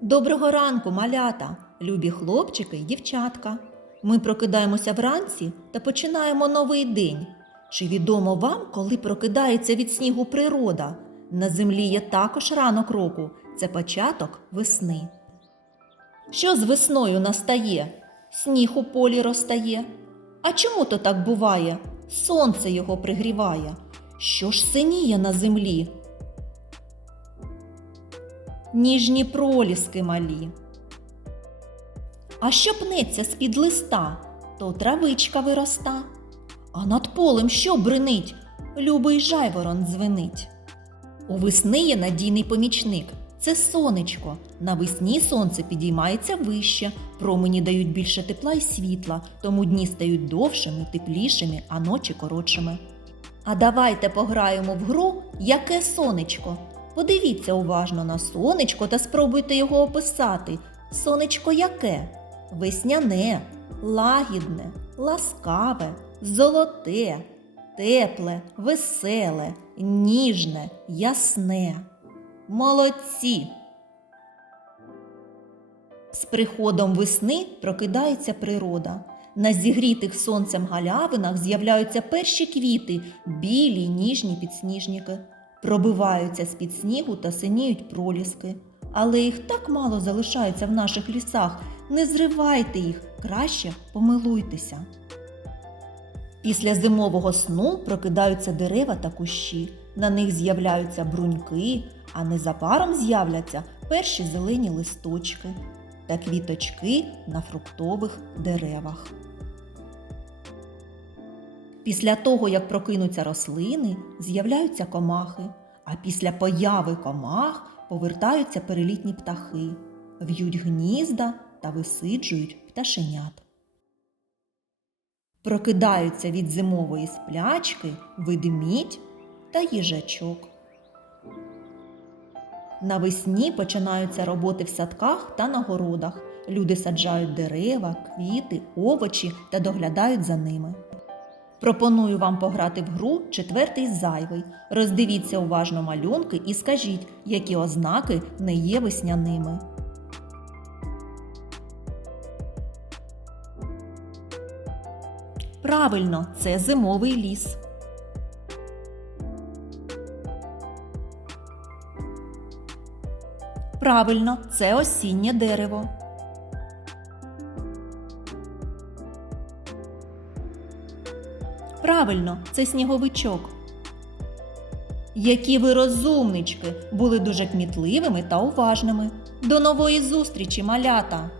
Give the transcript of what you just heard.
Доброго ранку, малята, любі хлопчики й дівчатка. Ми прокидаємося вранці та починаємо новий день. Чи відомо вам, коли прокидається від снігу природа? На землі є також ранок року це початок весни. Що з весною настає? Сніг у полі розтає. А чому то так буває? Сонце його пригріває. Що ж синіє на землі? Ніжні проліски малі. А що пнеться з-під листа, то травичка вироста. А над полем що бринить? Любий жайворон дзвенить. У весни є надійний помічник це сонечко. Навесні сонце підіймається вище, промені дають більше тепла і світла, тому дні стають довшими, теплішими, а ночі коротшими. А давайте пограємо в гру Яке сонечко. Подивіться уважно на сонечко та спробуйте його описати. Сонечко яке? Весняне, лагідне, ласкаве, золоте, тепле, веселе, ніжне, ясне. Молодці! З приходом весни прокидається природа. На зігрітих сонцем галявинах з'являються перші квіти, білі ніжні підсніжники. Пробиваються з-під снігу та синіють проліски. Але їх так мало залишається в наших лісах. Не зривайте їх, краще помилуйтеся. Після зимового сну прокидаються дерева та кущі. На них з'являються бруньки, а незабаром з'являться перші зелені листочки та квіточки на фруктових деревах. Після того, як прокинуться рослини, з'являються комахи, а після появи комах повертаються перелітні птахи, в'ють гнізда та висиджують пташенят. Прокидаються від зимової сплячки ведмідь та їжачок. Навесні починаються роботи в садках та на городах. Люди саджають дерева, квіти, овочі та доглядають за ними. Пропоную вам пограти в гру четвертий зайвий. Роздивіться уважно малюнки і скажіть, які ознаки не є весняними. Правильно, це зимовий ліс. Правильно, це осіннє дерево. Правильно, це сніговичок. Які ви розумнички, були дуже кмітливими та уважними. До нової зустрічі, малята!